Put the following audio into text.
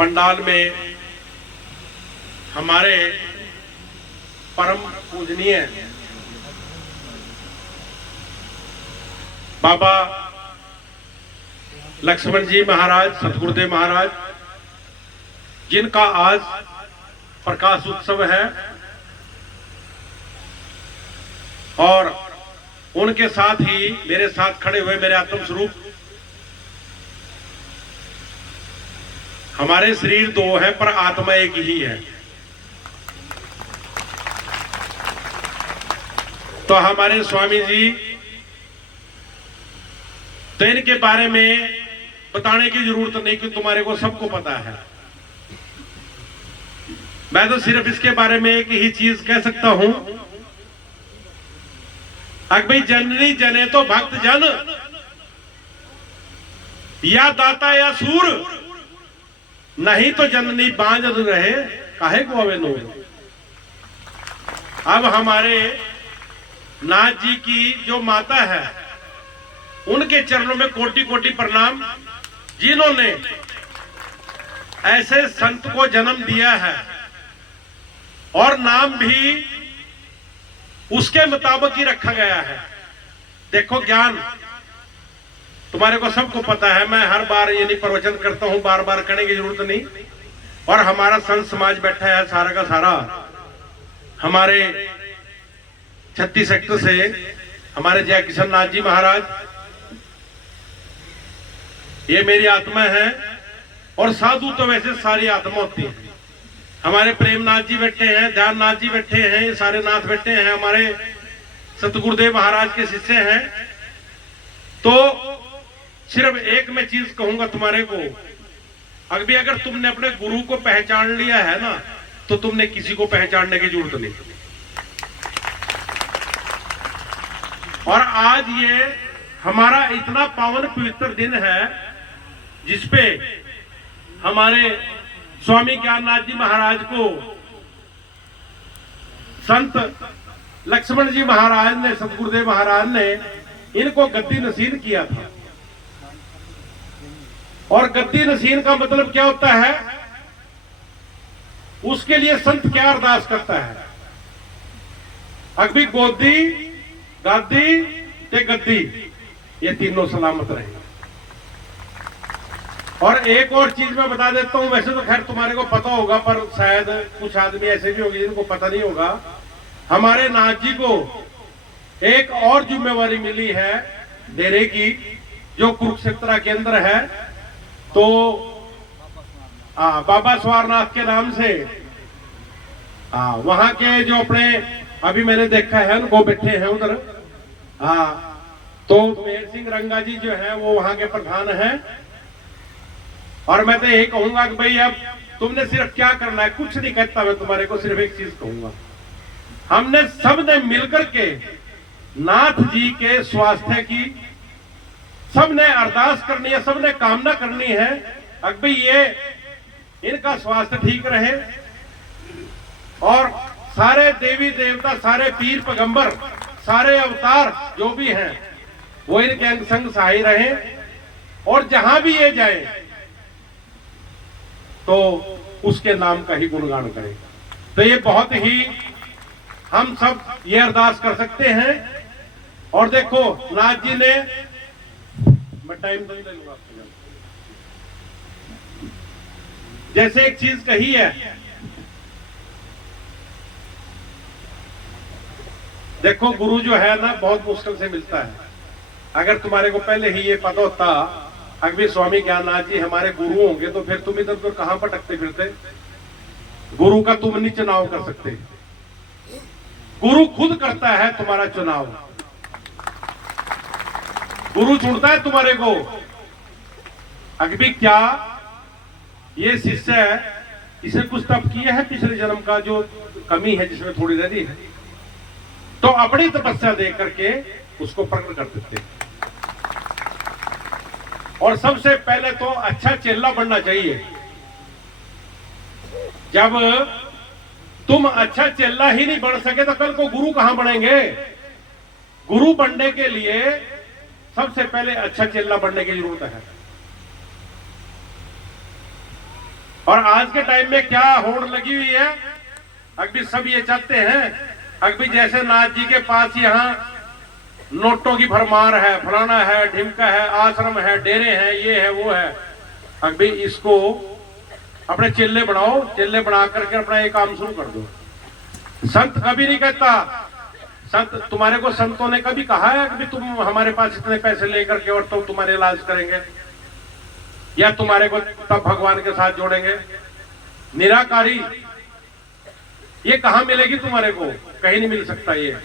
पंडाल में हमारे परम पूजनीय बाबा लक्ष्मण जी महाराज, सतगुरुदेव महाराज, जिनका आज प्रकाश उत्सव है, और उनके साथ ही मेरे साथ खड़े हुए मेरे आत्म स्वरूप, हमारे शरीर दो है पर आत्मा एक ही है। तो हमारे स्वामी जी, तो इनके बारे में बताने की जरूरत नहीं कि तुम्हारे को सबको पता है। मैं तो सिर्फ इसके बारे में एक ही चीज कह सकता हूं, अगर भाई जननी जने तो भक्त जन, या दाता या सूर, नहीं तो जननी बांझ रहे काहे को अवे नो। अब हमारे नाथ जी की जो माता है, उनके चरणों में कोटि कोटि प्रणाम, जिन्होंने ऐसे संत को जन्म दिया है और नाम भी उसके मुताबिक ही रखा गया है। देखो, ज्ञान तुम्हारे को सबको पता है, मैं हर बार ये नहीं प्रवचन करता हूं, बार बार करने की जरूरत नहीं। और हमारा संत समाज बैठा है सारा का सारा, हमारे 36 सेक्टर से हमारे जय किशन नाथ जी महाराज, ये मेरी आत्मा है। और साधु तो वैसे सारी आत्मा होती है। हमारे प्रेमनाथ जी बैठे हैं, ध्याननाथ जी बैठे हैं, ये सारे नाथ बैठे हैं, हमारे सतगुरुदेव महाराज के शिष्य हैं। तो सिर्फ एक मैं चीज कहूंगा तुम्हारे को, अगर तुमने अपने गुरु को पहचान लिया है ना, तो तुमने किसी को पहचानने की जरूरत नहीं। और आज ये हमारा इतना पावन पवित्र दिन है, जिसपे हमारे स्वामी ज्ञाननाथ जी महाराज को संत लक्ष्मण जी महाराज ने, सतगुरुदेव महाराज ने इनको गद्दी नसीन किया था। और गद्दी नसीन का मतलब क्या होता है, उसके लिए संत क्या अरदास करता है, अगबी गोदी, गादी ते गद्दी, ये तीनों सलामत रहे। और एक और चीज मैं बता देता हूं, वैसे तो खैर तुम्हारे को पता होगा, पर शायद कुछ आदमी ऐसे भी होंगे जिनको पता नहीं होगा। हमारे नाथ जी को एक और जिम्मेवारी मिली है डेरे की, जो कुरुक्षेत्र के अंदर है। तो बाबा स्वारनाथ के नाम से वहां के जो अपने अभी मैंने देखा है वो बैठे हैं उधर। तो मेहर सिंह रंगा जी जो है वो वहां के प्रधान हैं। और मैं तो यही कहूंगा कि भाई अब तुमने सिर्फ क्या करना है, कुछ नहीं कहता मैं तुम्हारे को, सिर्फ एक चीज कहूंगा, हमने सबने मिलकर के नाथ जी के स्वास्थ्य की सबने अरदास करनी है, सबने कामना करनी है, अगर भाई ये इनका स्वास्थ्य ठीक रहे और सारे देवी देवता, सारे पीर पैगंबर, सारे अवतार जो भी हैं वो इनके अंग संग सहाय रहे, और जहां भी ये जाए तो उसके नाम का ही गुणगान करें। तो ये बहुत ही हम सब ये अरदास कर सकते हैं। और देखो नाथ जी ने, मैं टाइम तो नहीं लगूंगा, जैसे एक चीज कही है, देखो गुरु जो है ना बहुत मुश्किल से मिलता है। अगर तुम्हारे को पहले ही ये पता होता अगर स्वामी ज्ञाननाथ जी हमारे गुरु होंगे, तो फिर तुम इधर उधर कहां भटकते फिरते। गुरु का तुम नहीं चुनाव कर सकते, गुरु खुद करता है तुम्हारा चुनाव। गुरु चुनता है तुम्हारे को, अगर भी क्या ये शिष्य है, इसे कुछ तप किया है पिछले जन्म का, जो कमी है जिसमें थोड़ी रह रही है, तो अपनी तपस्या देख करके उसको प्रकट कर देते हैं। और सबसे पहले तो अच्छा चेला बनना चाहिए। जब तुम अच्छा चेला ही नहीं बन सके तो कल को गुरु कहां बनेंगे। गुरु बनने के लिए सबसे पहले अच्छा चेला बनने की जरूरत है। और आज के टाइम में क्या होड़ लगी हुई है, अभी सब ये चाहते हैं अभी जैसे नाथ जी के पास यहाँ नोटों की भरमार है, फलाना है, ढिमका है, आश्रम है, डेरे हैं, ये है वो है। अभी इसको अपने चेले बनाओ, चेले बना करके अपना ये काम शुरू कर दो। संत कभी नहीं कहता, संत तुम्हारे को संतों ने कभी कहा है कि तुम हमारे पास इतने पैसे लेकर के और तो तुम्हारे इलाज करेंगे या तुम्हारे को तब भगवान के साथ जोड़ेंगे? निराकारी ये कहां मिलेगी तुम्हारे को? कहीं नहीं मिल सकता ये।